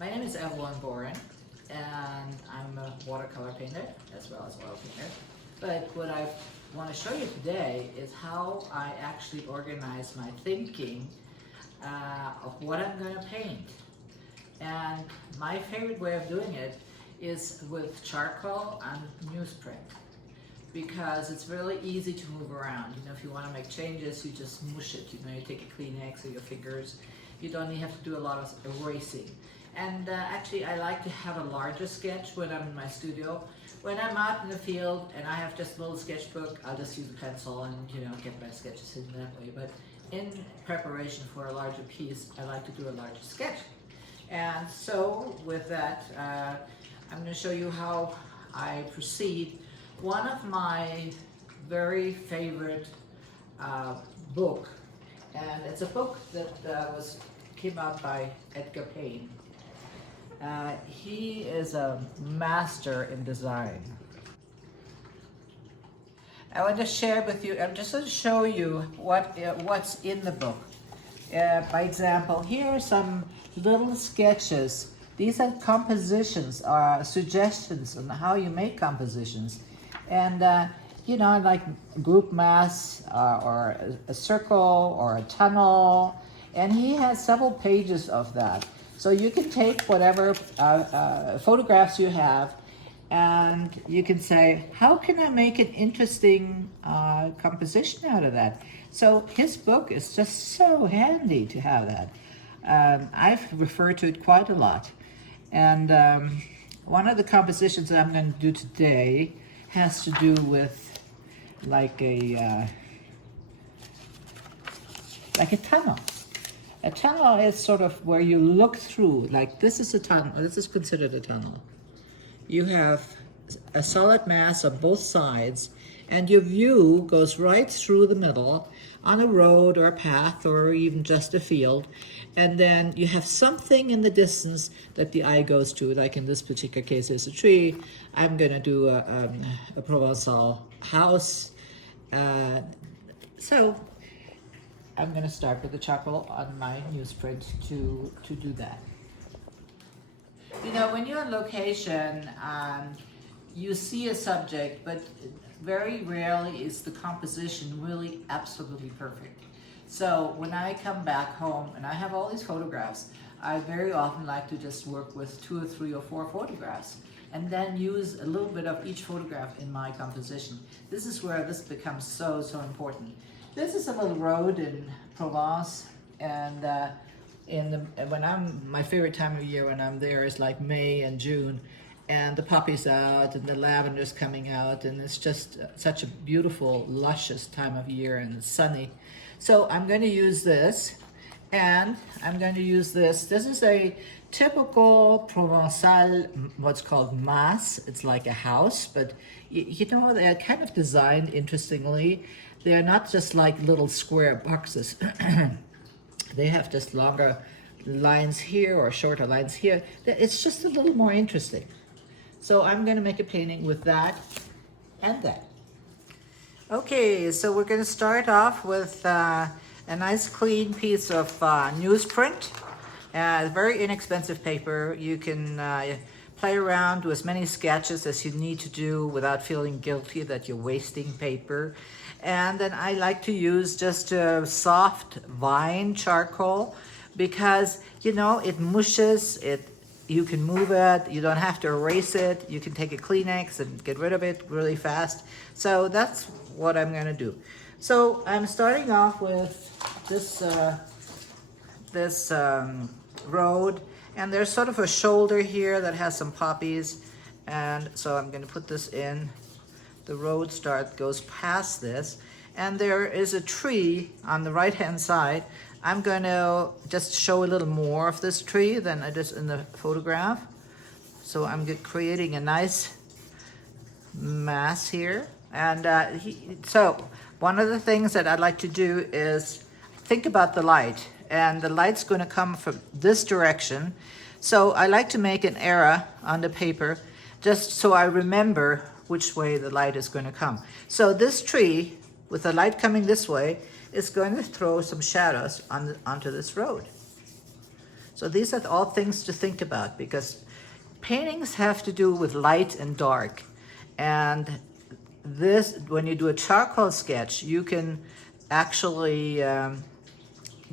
My name is Evelyne Boren, and I'm a watercolor painter as well as oil painter. But what I want to show you today is how I actually organize my thinking of what I'm going to paint. And my favorite way of doing it is with charcoal and newsprint, because it's really easy to move around. You know, if you want to make changes, you just mush it. You know, you take a Kleenex or your fingers. You don't even have to do a lot of erasing. And actually, I like to have a larger sketch when I'm in my studio. When I'm out in the field and I have just a little sketchbook, I'll just use a pencil and, you know, get my sketches in that way. But in preparation for a larger piece, I like to do a larger sketch. And so with that, I'm going to show you how I proceed. One of my very favorite book, and it's a book that came out by Edgar Payne. He is a master in design. I want to share with you, I'm just going to show you what's in the book. By example, here are some little sketches. These are compositions, or suggestions on how you make compositions. And you know, like group mass, or a circle, or a tunnel. And he has several pages of that. So you can take whatever photographs you have, and you can say, how can I make an interesting composition out of that? So his book is just so handy to have that. I've referred to it quite a lot. And one of the compositions that I'm going to do today has to do with like a tunnel. A tunnel is sort of where you look through, like this is a tunnel, this is considered a tunnel. You have a solid mass on both sides, and your view goes right through the middle on a road or a path or even just a field. And then you have something in the distance that the eye goes to, like in this particular case, there's a tree. I'm gonna do a Provençal house. So I'm going to start with the charcoal on my newsprint to do that. You know, when you're on location, you see a subject, but very rarely is the composition really absolutely perfect. So when I come back home and I have all these photographs, I very often like to just work with 2 or 3 or 4 photographs and then use a little bit of each photograph in my composition. This is where this becomes so important. This is a little road in Provence, and my favorite time of year when I'm there is like May and June, and the poppies out and the lavender's coming out, and it's just such a beautiful, luscious time of year, and it's sunny. So I'm going to use this, and I'm going to use this. This is a typical Provençal, what's called masse. It's like a house, but you know, they're kind of designed interestingly. They're not just like little square boxes. They have just longer lines here or shorter lines here. It's just a little more interesting. So I'm going to make a painting with that and that. Okay, so we're going to start off with a nice clean piece of newsprint. Very inexpensive paper. You can play around with as many sketches as you need to do without feeling guilty that you're wasting paper. And then I like to use just a soft vine charcoal because, you know, it mushes, you can move it, you don't have to erase it, you can take a Kleenex and get rid of it really fast. So that's what I'm going to do. So I'm starting off with this road, and there's sort of a shoulder here that has some poppies, and so I'm going to put this in. The road goes past this, and there is a tree on the right hand side. I'm going to just show a little more of this tree than I just in the photograph. So I'm creating a nice mass here, and so one of the things that I'd like to do is think about the light, and the light's going to come from this direction. So I like to make an arrow on the paper just so I remember which way the light is going to come. So this tree, with the light coming this way, is going to throw some shadows onto this road. So these are all things to think about, because paintings have to do with light and dark. And this, when you do a charcoal sketch, you can actually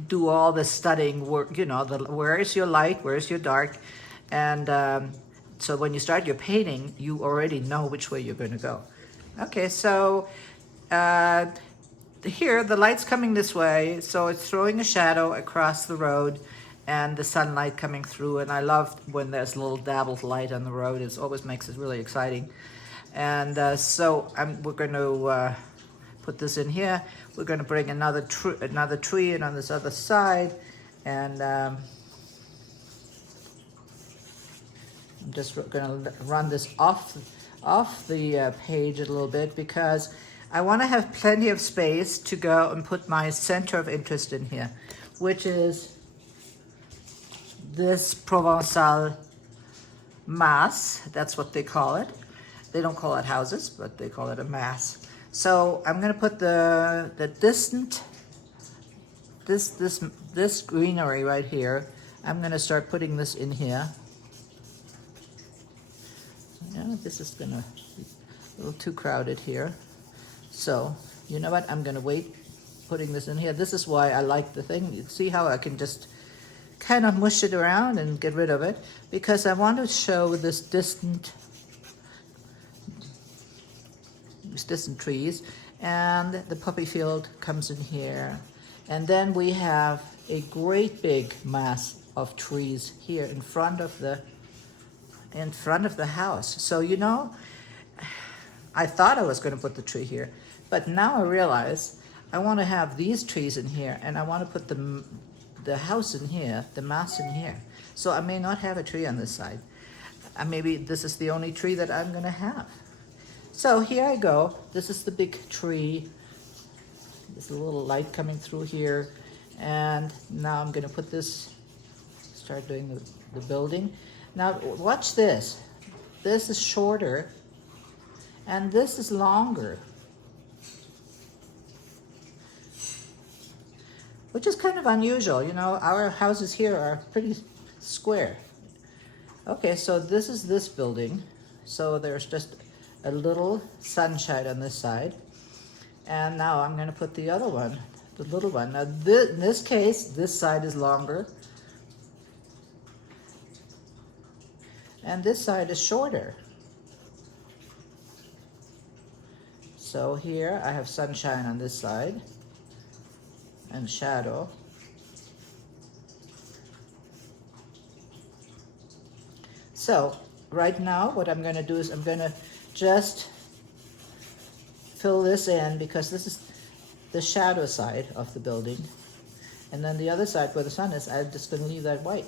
do all the studying work, you know, where is your light, where is your dark. And so when you start your painting, you already know which way you're going to go. Okay, so here the light's coming this way, so it's throwing a shadow across the road and the sunlight coming through. And I love when there's a little dabbled light on the road. It always makes it really exciting. And so we're going to put this in here. We're going to bring another tree in on this other side, and I'm just going to run this off the page a little bit, because I want to have plenty of space to go and put my center of interest in here, which is this Provençal mass. That's what they call it. They don't call it houses, but they call it a mass. So I'm going to put the distant, this greenery right here. I'm going to start putting this in here. Yeah, this is going to be a little too crowded here. So, you know what? I'm going to wait putting this in here. This is why I like the thing. You see how I can just kind of mush it around and get rid of it, because I want to show this distant trees, and the poppy field comes in here, and then we have a great big mass of trees here in front of the house. So, you know, I thought I was going to put the tree here, but now I realize I want to have these trees in here, and I want to put the house in here, the mass in here. So I may not have a tree on this side. Maybe this is the only tree that I'm going to have. So here I go. This is the big tree. There's a little light coming through here. And now I'm going to put this, start doing the building. Now watch this. This is shorter and this is longer, which is kind of unusual. You know, our houses here are pretty square. Okay, so this is this building. So there's just a little sunshine on this side. And now I'm going to put the other one, the little one. Now in this case, this side is longer. And this side is shorter. So here I have sunshine on this side and shadow. So right now what I'm going to do is I'm going to just fill this in, because this is the shadow side of the building. And then the other side where the sun is, I'm just going to leave that white.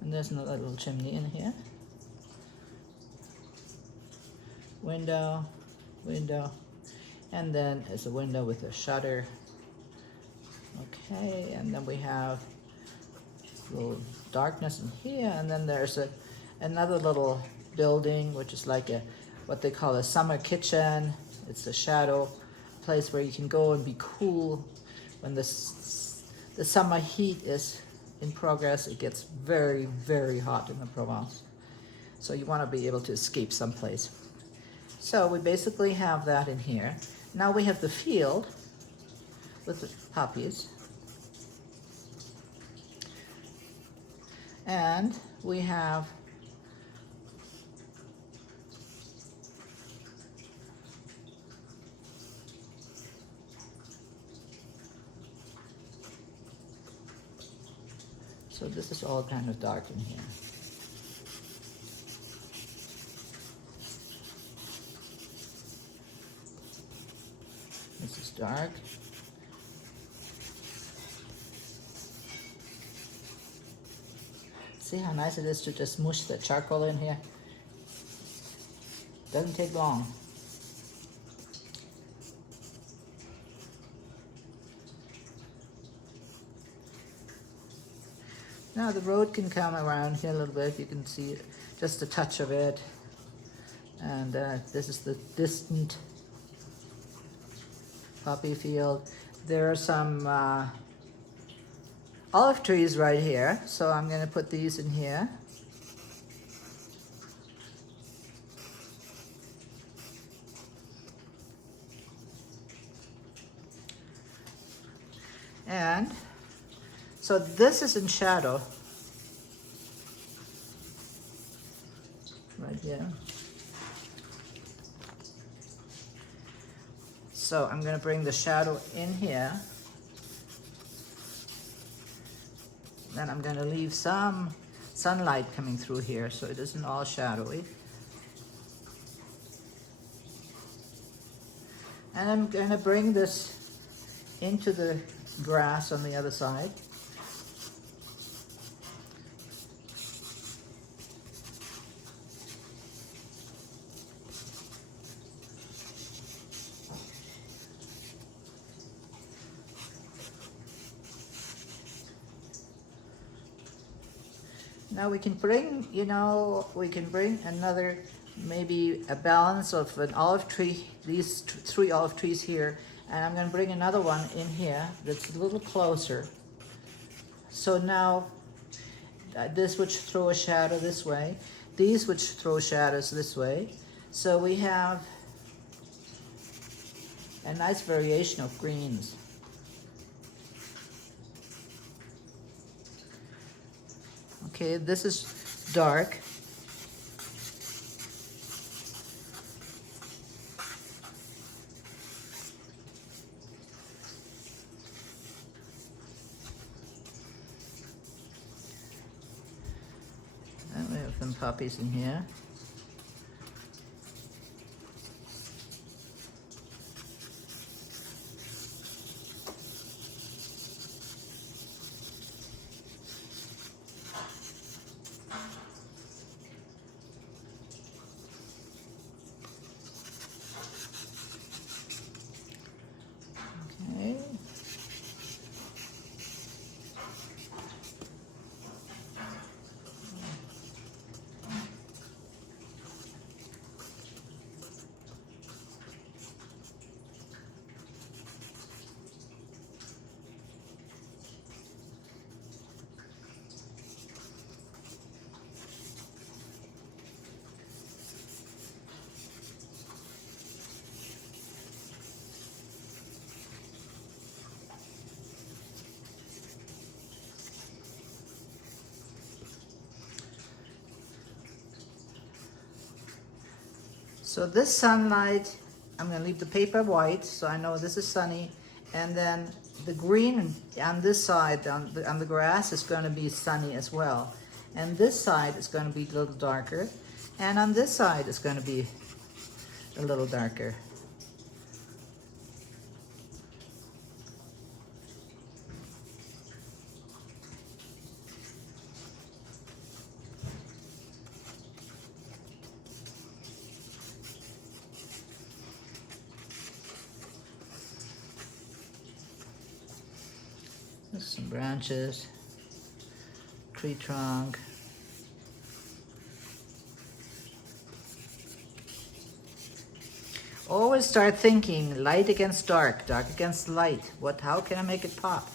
And there's another little chimney in here. Window, window, and then there's a window with a shutter. Okay, and then we have a little darkness in here, and then there's another little building, which is like what they call a summer kitchen. It's a shadow place where you can go and be cool when the summer heat is in progress. It gets very, very hot in the Provence. So you want to be able to escape someplace. So we basically have that in here. Now we have the field with the poppies. And we have so this is all kind of dark in here. This is dark. See how nice it is to just mush the charcoal in here? Doesn't take long. Now the road can come around here a little bit. You can see just a touch of it. And this is the distant poppy field. There are some olive trees right here, so I'm going to put these in here. And so this is in shadow right here. So I'm going to bring the shadow in here. Then I'm going to leave some sunlight coming through here so it isn't all shadowy. And I'm going to bring this into the grass on the other side. Now we can bring, we can bring another, maybe a balance of an olive tree, these three olive trees here, and I'm going to bring another one in here that's a little closer. So now this would throw a shadow this way, these would throw shadows this way. So we have a nice variation of greens. Okay, this is dark. And we have some poppies in here. Okay. So this sunlight, I'm going to leave the paper white so I know this is sunny, and then the green on this side, on the grass, is going to be sunny as well. And this side is going to be a little darker, and on this side it's going to be a little darker. There's some branches, tree trunk. Always start thinking light against dark, dark against light. How can I make it pop?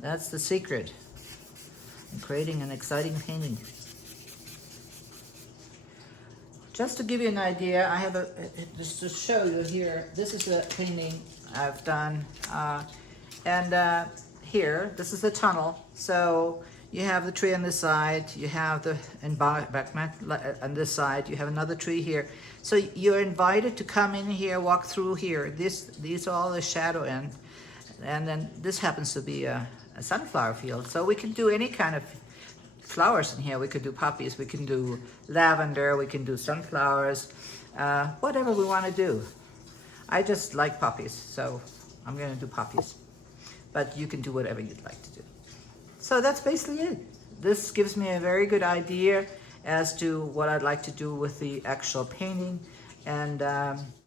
That's the secret in creating an exciting painting. Just to give you an idea, I have just to show you here, this is a painting I've done. Here, this is the tunnel. So you have the tree on this side, you have the embankment on this side, you have another tree here. So you're invited to come in here, walk through here. These are all the shadow end. And then this happens to be a sunflower field. So we can do any kind of flowers in here. We could do poppies, we can do lavender, we can do sunflowers, whatever we want to do. I just like poppies, so I'm going to do poppies. But you can do whatever you'd like to do. So that's basically it. This gives me a very good idea as to what I'd like to do with the actual painting. And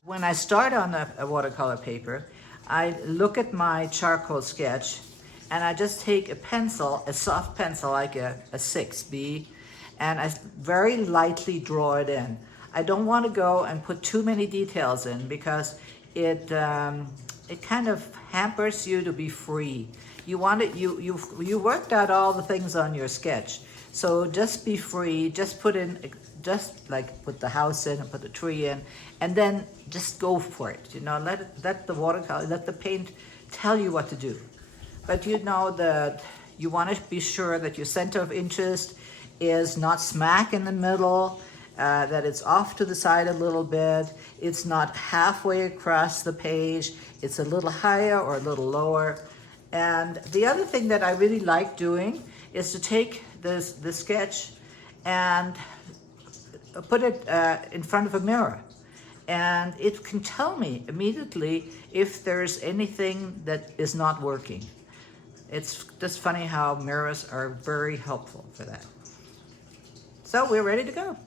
when I start on a watercolor paper, I look at my charcoal sketch and I just take a pencil, a soft pencil like a 6B, and I very lightly draw it in. I don't want to go and put too many details in because it kind of hampers you to be free. You want it, you worked out all the things on your sketch, so just be free. Just put in, just like put the house in and put the tree in, and then just go for it. You know, let the watercolor, let the paint tell you what to do. But you know that you want to be sure that your center of interest is not smack in the middle, that it's off to the side a little bit, it's not halfway across the page, it's a little higher or a little lower. And the other thing that I really like doing is to take the sketch and put it in front of a mirror. And it can tell me immediately if there's anything that is not working. It's just funny how mirrors are very helpful for that. So we're ready to go.